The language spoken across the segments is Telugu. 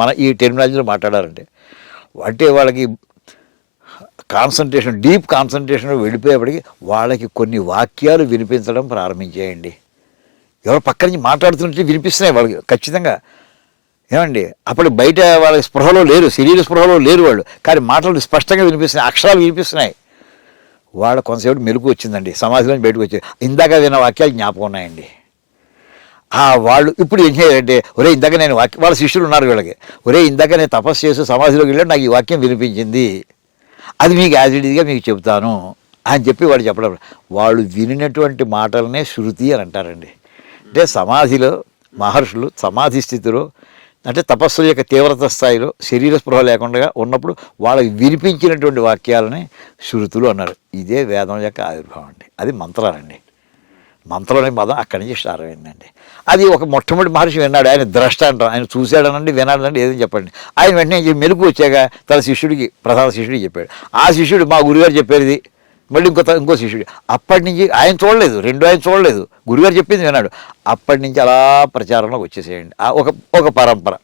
మన ఈ టెర్మినాలజీలో మాట్లాడారంటే అంటే వాళ్ళకి కాన్సన్ట్రేషన్ డీప్ కాన్సన్ట్రేషన్ వెళ్ళిపోయేప్పటికి వాళ్ళకి కొన్ని వాక్యాలు వినిపించడం ప్రారంభించేయండి. ఎవరు పక్క నుంచి మాట్లాడుతుంటే వినిపిస్తున్నాయి వాళ్ళకి ఖచ్చితంగా. ఏమండి అప్పుడు బయట వాళ్ళకి స్పృహలో లేరు, శరీర స్పృహలో లేరు వాళ్ళు, కానీ మాటలు స్పష్టంగా వినిపిస్తున్నాయి, అక్షరాలు వినిపిస్తున్నాయి. వాళ్ళ కొంతసేపు మెలకు వచ్చిందండి, సమాధిలోంచి బయటకు వచ్చి ఇందాక విన్న వాక్యాలు జ్ఞాపకం ఉన్నాయండి. వాళ్ళు ఇప్పుడు ఏం చేయాలంటే ఒరే ఇందాక నేను వాళ్ళ శిష్యులు ఉన్నారు వీళ్ళకి, ఒరే ఇందాక నేను తపస్సు చేసి సమాధిలోకి వెళ్ళాడు, నాకు ఈ వాక్యం వినిపించింది, అది మీకు యాజ్ ఇట్ ఈజ్గా మీకు చెబుతాను అని చెప్పి వాడు చెప్పడం. వాళ్ళు వినినటువంటి మాటలనే శృతి అని అంటారండి. అంటే సమాధిలో మహర్షులు సమాధి స్థితిలో అంటే తపస్సు యొక్క తీవ్రత స్థాయిలో శరీర స్పృహ లేకుండా ఉన్నప్పుడు వాళ్ళకి వినిపించినటువంటి వాక్యాలని శృతులు అన్నారు. ఇదే వేదం యొక్క ఆవిర్భావం అండి. అది మంత్రాలండి. మంత్రం అనే పదం అక్కడి నుంచి స్టార్ట్ అయిందండి. అది ఒక మొట్టమొదటి మహర్షి విన్నాడు, ఆయన ద్రష్ట అంటాం, ఆయన చూశాడనండి వినాడనండి ఏదని చెప్పండి. ఆయన వెంటనే మెలకు వచ్చాక తన శిష్యుడికి ప్రధాన శిష్యుడికి చెప్పాడు. ఆ శిష్యుడు మా గురుగారు చెప్పేది మళ్ళీ ఇంకో శిష్యుడు. అప్పటి నుంచి ఆయన చూడలేదు, ఆయన చూడలేదు, గురుగారు చెప్పింది విన్నాడు. అప్పటి నుంచి అలా ప్రచారంలోకి వచ్చేసేయండి. ఒక పరంపర.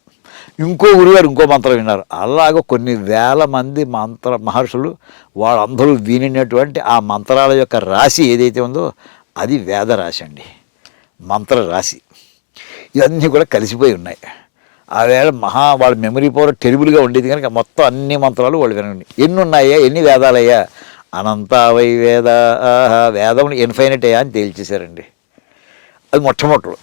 ఇంకో గురుగారు ఇంకో మంత్రం విన్నారు. అలాగ కొన్ని వేల మంది మహర్షులు వాళ్ళందరూ వినినటువంటి ఆ మంత్రాల యొక్క రాశి ఏదైతే ఉందో అది వేద రాశి అండి, మంత్ర రాశి. ఇవన్నీ కూడా కలిసిపోయి ఉన్నాయి. ఆ వేళ వాళ్ళ మెమరీ పవర్ టెరిబుల్గా ఉండేది కనుక మొత్తం అన్ని మంత్రాలు వాళ్ళు వినండి. ఎన్ని ఉన్నాయా, ఎన్ని వేదాలయ్యా, అనంతావై వేద, వేదం ఇన్ఫైనట్ అయ్యా అని తేల్చేశారండి. అది మొట్టమొదటిలో.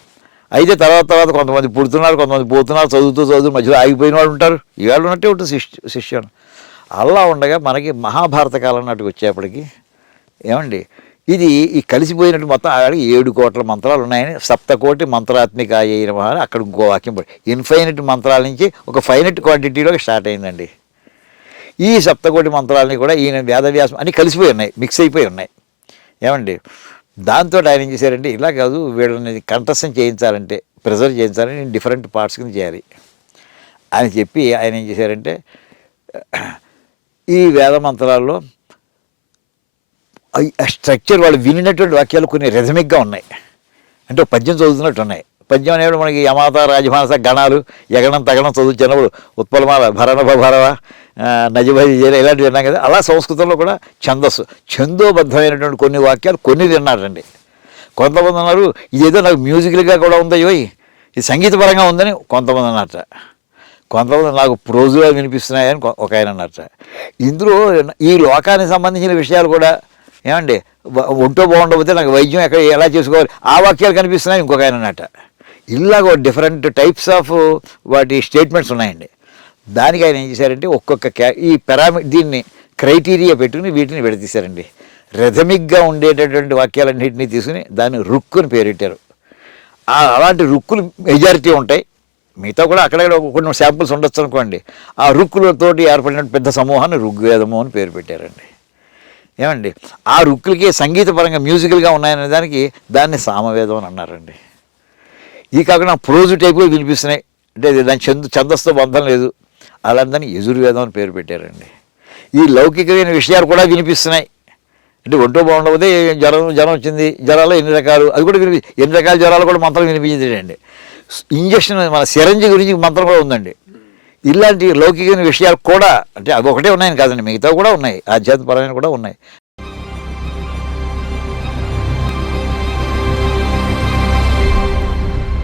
అయితే తర్వాత కొంతమంది పుడుతున్నారు, కొంతమంది పోతున్నారు, చదువుతూ మధ్యలో ఆగిపోయిన వాళ్ళు ఉంటారు. ఈవేళ ఉన్నట్టే ఉంటుంది శిష్యం. అలా ఉండగా మనకి మహాభారత కాలం నాటికి వచ్చేప్పటికి ఏమండి ఇది ఈ కలిసిపోయినట్టు మొత్తం 7 కోట్ల మంత్రాలు ఉన్నాయని సప్తకోటి మంత్రాత్మిక అయిన అక్కడ ఇంకో వాక్యం పడి ఇన్ఫైనట్ మంత్రాల నుంచి ఒక ఫైనట్ క్వాంటిటీలోకి స్టార్ట్ అయిందండి. ఈ సప్తకోటి మంత్రాలని కూడా ఈయన వేదవ్యాసం అన్నీ కలిసిపోయి ఉన్నాయి, మిక్స్ అయిపోయి ఉన్నాయి. ఏమండి దాంతో ఆయన ఏం చేశారంటే ఇలా కాదు, వీళ్ళని కంఠస్థం చేయించాలంటే ప్రిజర్వ్ చేయించాలని డిఫరెంట్ పార్ట్స్ కింద చేయాలి అని చెప్పి ఆయన ఏం చేశారంటే ఈ వేద మంత్రాల్లో స్ట్రక్చర్ వాళ్ళు వినినటువంటి వాక్యాలు కొన్ని రిథమిక్గా ఉన్నాయి. అంటే పద్యం చదువుతున్నట్టు ఉన్నాయి. పద్యం అనేవి మనకి యమాత రాజమానస గణాలు ఎగడం తగడం చదువుతున్నప్పుడు ఉత్పలమాల భరవ నజభజ ఇలాంటివి విన్నాం కదా. అలా సంస్కృతంలో కూడా ఛందోబద్ధమైనటువంటి కొన్ని వాక్యాలు కొన్ని విన్నారండి. కొంతమంది అన్నారు ఇదేదో నాకు మ్యూజికల్గా కూడా ఉందయ్యో, ఇది సంగీతపరంగా ఉందని కొంతమంది అన్నట్ట. కొంతమంది నాకు ప్రోజుగా వినిపిస్తున్నాయని ఒక ఆయన అన్నట్ట. ఇందులో ఈ లోకానికి సంబంధించిన విషయాలు కూడా ఏమండి ఒంటో బాగుండకపోతే నాకు వైద్యం ఎలా చేసుకోవాలి ఆ వాక్యాలు కనిపిస్తున్నాయి ఇంకొక ఆయన అన్నట్ట. ఇలాగ డిఫరెంట్ టైప్స్ ఆఫ్ వాటి స్టేట్మెంట్స్ ఉన్నాయండి. దానికి ఆయన ఏం చేశారంటే ఒక్కొక్క ఈ దీన్ని క్రైటీరియా పెట్టుకుని వీటిని విడదీశారండి. రెథమిక్గా ఉండేటటువంటి వాక్యాలన్నింటినీ తీసుకుని దాన్ని రుక్కుని పేరెట్టారు. అలాంటి రుక్కులు మెజారిటీ ఉంటాయి, మిగతా కూడా అక్కడక్కడ కొన్ని శాంపుల్స్ ఉండొచ్చు అనుకోండి. ఆ రుక్కులతోటి ఏర్పడిన పెద్ద సమూహాన్ని ఋగ్వేదము అని పేరు పెట్టారండి. ఏమండి ఆ రుక్కులకి సంగీతపరంగా మ్యూజికల్గా ఉన్నాయనే దాన్ని సామవేదం అని అన్నారండి. ఇది కాకుండా ప్రోజు టైప్లో వినిపిస్తున్నాయి అంటే దాని ఛందస్తో బంధం లేదు, అలాంటిదని యజుర్వేదం అని పేరు పెట్టారండి. ఈ లౌకికమైన విషయాలు కూడా వినిపిస్తున్నాయి. అంటే ఒంటో బాగుండకపోతే జ్వరం వచ్చింది, జ్వరాలు ఎన్ని రకాలు అది కూడా ఎన్ని రకాల జ్వరాలు కూడా మంత్రం వినిపించండి. ఇంజక్షన్ మన సిరంజి గురించి మంత్రం కూడా ఉందండి. ఇలాంటి లౌకికమైన విషయాలు కూడా అంటే అవి ఒకటే ఉన్నాయని కాదండి, మిగతా కూడా ఉన్నాయి, ఆధ్యాత్మికపరమైన కూడా ఉన్నాయి.